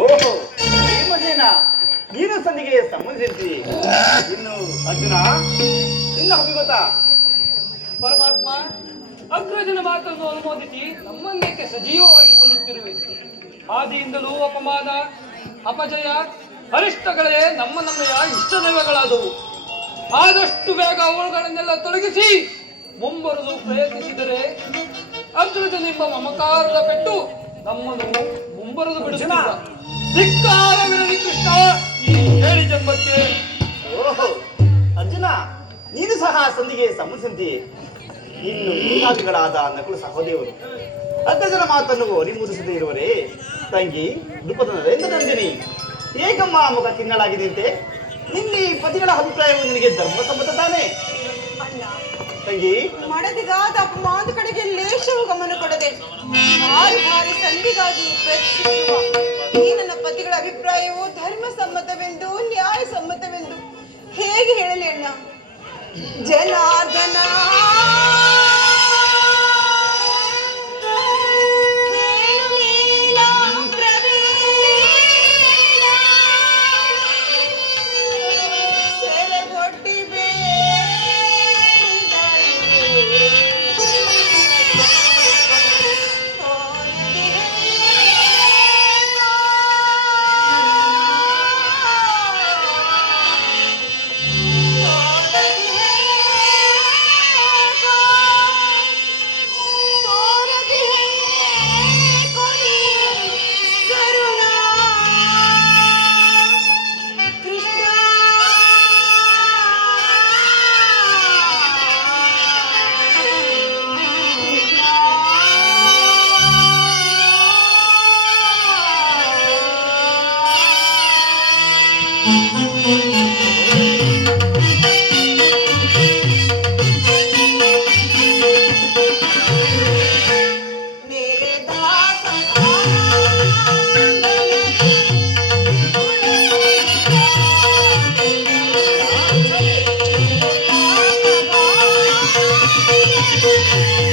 ಓಹೋ ಭೀಮಸೇನ, ನೀನು ಸಂಧಿಗೆ ಸಂಬಂಧಿಸಿ ಇನ್ನು ಅರ್ಜುನ ನಿನ್ನ ಹಬ್ಬಿ ಗೊತ್ತಾ? ಪರಮಾತ್ಮ, ಅಗ್ರಜನ ಮಾತನ್ನು ಅನುಮೋದಿಸಿ ನಮ್ಮನ್ನೇಕೆ ಸಜೀವವಾಗಿ ಕೊಲ್ಲುತ್ತಿರುವೆ? ಆದಿಯಿಂದಲೂ ಅಪಮಾನ, ಅಪಜಯ, ಅರಿಷ್ಟಗಳೇ ನಮ್ಮ ನಮ್ಮೆಯ ಇಷ್ಟ ದೈವಗಳಾದವು. ಆದಷ್ಟು ಬೇಗ ಅವುಗಳನ್ನೆಲ್ಲ ತೊಲಗಿಸಿ ಮುಂಬರಲು ಪ್ರಯತ್ನಿಸಿದರೆ ಅಗ್ರಜನೆಂಬ ಮಮಕಾರದ ಪೆಟ್ಟು ನಮ್ಮನ್ನು ಮುಂಬರಲು ಬಿಡುತ್ತಿಲ್ಲ. ಧಿಕ್ಕಾರವಿರಲಿ ಕೃಷ್ಣ ಈ ಹೇಳಿ ಜನ್ಮಕ್ಕೆ. ಓಹೋ ಅರ್ಜುನ, ನೀನು ಸಹ ಸಂಧಿಗೆ ಸಂಬಂಧಿಸಿ ಇನ್ನು ಮೇಧಾವಿಗಳಾದ ನಕುಲ ಸಹೋದರರು ಅಗ್ರಜನ ಮಾತನ್ನು ಅರಿಮೂಡಿಸದೇ ಇರುವರೇ ತಂಗಿ ದುಪ್ಪದ ನಂದಿನಿ ಏಕಮ್ಮ ಮುಖ ಕಿನ್ನಳಾಗಿದೆಯಂತೆ. ನಿನ್ನೆ ಪತಿಗಳ ಅಭಿಪ್ರಾಯವು ನಿನಗೆ ಧರ್ಮಸಮ್ಮತ ತಾನೇ ತಂಗಿ? ಮಾಡದಿಗಾದ ಅಪಮಾನದ ಕಡೆಗೆ ಲೇಷವು ಗಮನ ಕೊಡದೆ ಭಾರಿ ಭಾರಿ ಸಂಧಿಗಾಗಿ ಪ್ರಯತ್ನಿಸುವ ಈ ನನ್ನ ಪತಿಗಳ ಅಭಿಪ್ರಾಯವು ಧರ್ಮ ಸಮ್ಮತವೆಂದು ನ್ಯಾಯ ಸಮ್ಮತವೆಂದು ಹೇಗೆ ಹೇಳಲಿ ಅಣ್ಣ? ಜನಾರ್ದನ